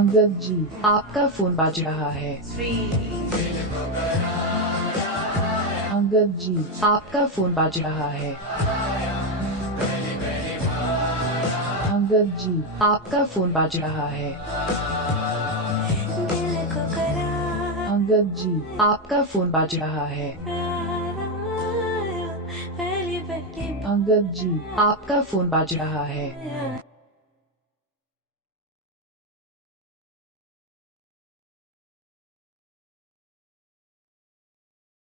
अंगद जी, आपका फोन बज रहा है। अंगद जी, आपका फोन बज रहा है। अंगद जी, आपका फोन बज रहा है। अंगद जी, आपका फोन बज रहा है। अंगद जी, आपका फोन बज रहा है।